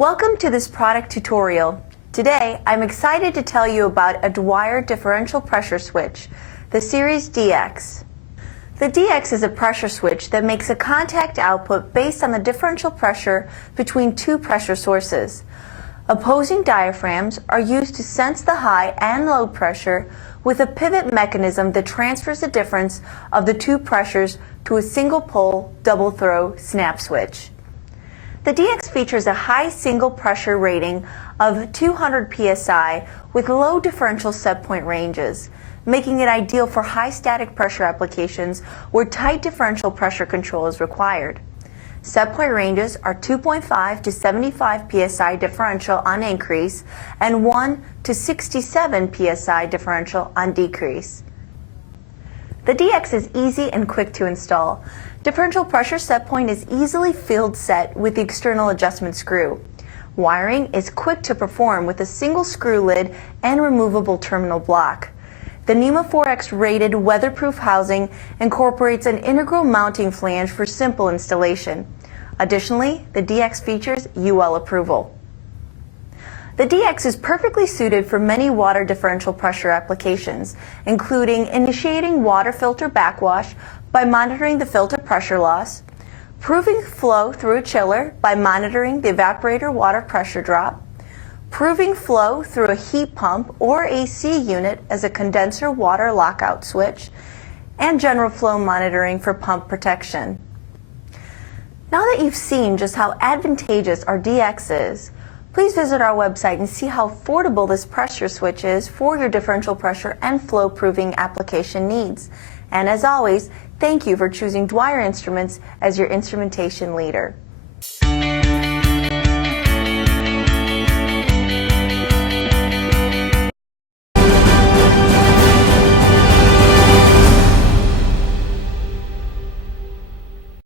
Welcome to this product tutorial. Today, I'm excited to tell you about a Dwyer differential pressure switch, the Series DX. The DX is a pressure switch that makes a contact output based on the differential pressure between two pressure sources. Opposing diaphragms are used to sense the high and low pressure with a pivot mechanism that transfers the difference of the two pressures to a single pole double throw snap switch. The DX features a high single pressure rating of 200 psi with low differential set point ranges, making it ideal for high static pressure applications where tight differential pressure control is required. Set point ranges are 2.5 to 75 psi differential on increase and 1 to 67 psi differential on decrease. The DX is easy and quick to install. Differential pressure set point is easily field set with the external adjustment screw. Wiring is quick to perform with a single screw lid and removable terminal block. The NEMA 4X rated weatherproof housing incorporates an integral mounting flange for simple installation. Additionally, the DX features UL approval. The DX is perfectly suited for many water differential pressure applications, including initiating water filter backwash by monitoring the filter pressure loss, proving flow through a chiller by monitoring the evaporator water pressure drop, proving flow through a heat pump or AC unit as a condenser water lockout switch, and general flow monitoring for pump protection. Now that you've seen just how advantageous our DX is, please visit our website and see how affordable this pressure switch is for your differential pressure and flow proving application needs. And as always, thank you for choosing Dwyer Instruments as your instrumentation leader.